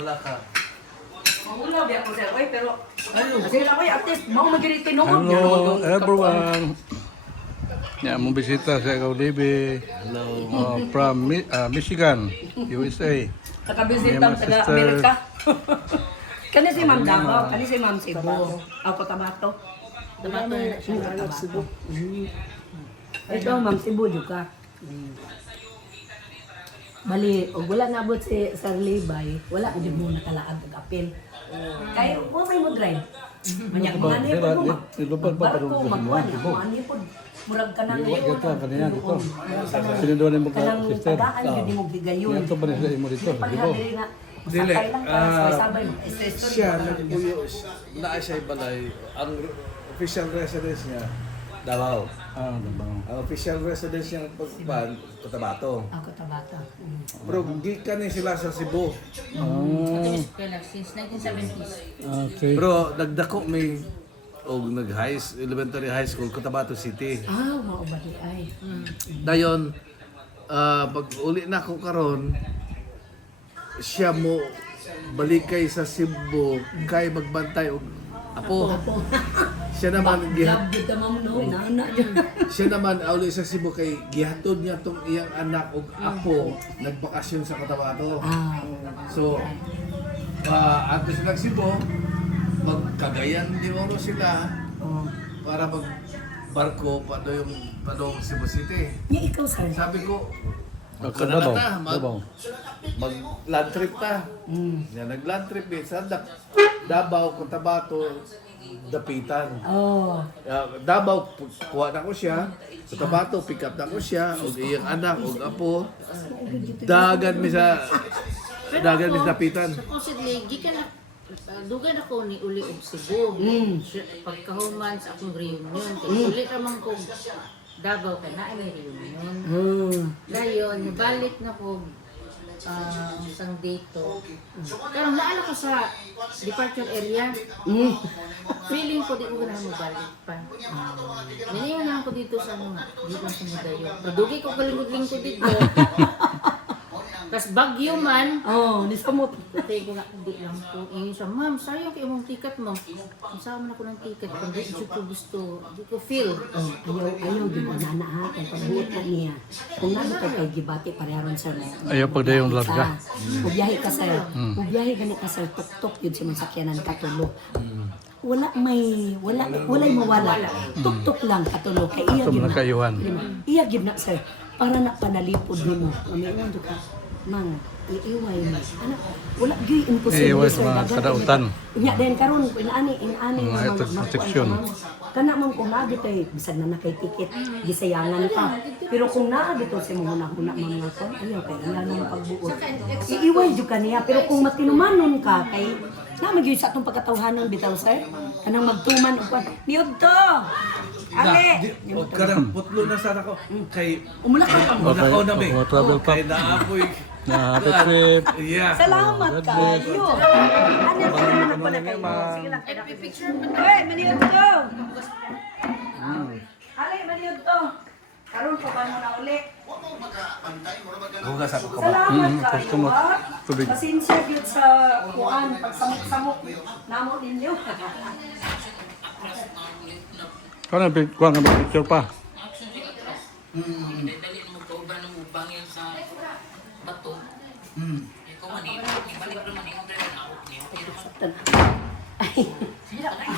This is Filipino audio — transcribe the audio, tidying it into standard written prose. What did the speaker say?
Balaka. Maulaw di ako sir, oy, pero kasi lang oy, at least mao magiri tinuod. Hello everyone. Ya, mau bisita sa Kaulibi. Hello. From Michigan, USA. Taga-bisita May mga taga sister. Amerika. Kani si Ma'am Davao, kani si Ma'am Cebu. Ako Tabato. Tabato na siya Tabato. Ito Ma'am Cebu juga. Bali, og wala nabot si Sir Libay, wala jud mo nakalaag og apil. Kay mo may mo drive. Manya ko ani po mo. Ilupad pa pero Barko magkuan, ani po. Murag ka nang Iwag ito, kanina dito. Sinuduan yung kanang sister. tagaan jud mo gigayon. Yan to pa nila mo dito, di ba? Paghadiri na. Dili, Sakay lang para sabay mo. Siya, nagbuyo, naa siya balay. Ang official residence niya, Davao. Dabang. Ang official residence niya pagkuban, Cotabato. Ako Tabato. Pero gikan ni sila sa Cebu. Since 1970s. Okay. Pero nagdako may og elementary high school Cotabato City. Mao ba di ay. Dayon pag uli na ko karon siya mo balikay sa Cebu kay magbantay og apo. Siya naman Love jud ta ma'am no, inaana jud. siya naman uli sa Cebu kay gihatod niya tong iyang anak og apo nagbakasyon sa Cotabato. So ato sila Cebu magkagayan di oro sila para mag barko padong Cebu City. Nya ikaw sir. Sabi ko, Okay, magkana Davao. ta, Davao. mag land trip ta. Yan, nag land trip eh. Sa Davao, Cotabato, Dapitan. Davao, kuha na ko siya. Cotabato, pick up na ko siya. O iyang anak, o apo. Dagan mi sa Dapitan. Supposedly, gikan na dugan ako ni uli og Cebu. Pagkahuman sa akong reunion, kay uli ramang ko Davao ka na may reunion. Dayon, balik na ko isang dito. Pero naala ko sa departure area. Feeling ko di ko na mo balik pa. Naniyan na ako dito sa mga dito sa Dayo. Padugi ko kalingkod-lingkod dito. Tapos bagyo man. Nisamot. Patay ko na hindi lang po. Ingin siya, ma'am, sayang kayo mong ticket mo. Kasama na ko ng ticket. Kung di ko gusto, di ko feel. Ayaw di mo nana ha, kay pagbuot na niya. Kung nana ka kay gibati pareharon sir mo. Ayaw pag dayong larga. Ubiyahe ka sir. Ubiyahe gani ka sir, tuk-tuk yun si masakyanan katulo. Wala mawala. Tuk-tuk lang katulo kay iya Ito gid mo na. na kayuhan. Iya gid na sir. Para na panalipod nimo. Amiyon jud ka. Mang, iiway mo. Ano? Wala gyud imposible Iiway sir. sa mga Dagan kadautan. Nya den karon inaani Mga protection. kana man kung naa kay bisag na nakay ticket gisayangan pa. Pero kung naa dito sa mga huna mga kon, ayaw kay iya nang pagbuot. Iiway jud kaniya pero kung matinumanon ka kay na magyud sa atong pagkatawhanon bitaw sir. Kanang magtuman og niud to. Ale. O karang putlo na sana ko. Kay Umulakad ka mo. Mulakaw na may. Travel pack. Kay naapoy. Na happy trip. Yeah. Salamat kayo. Ano naman pala kayo? Sige lang. Picture mo Hoy, maniyod to. Ale, maniyod to. Karon pa ba mo na uli? Hugas ako ka ba? Salamat kayo. customer. ha? Tubig. Pasensya gyud sa kuan pagsamok-samok namo ninyo. Kano kuha nga picture pa? Dali mo kauban ng ubang yan sa bato. Ikaw man balik naman yung na ako. Ay.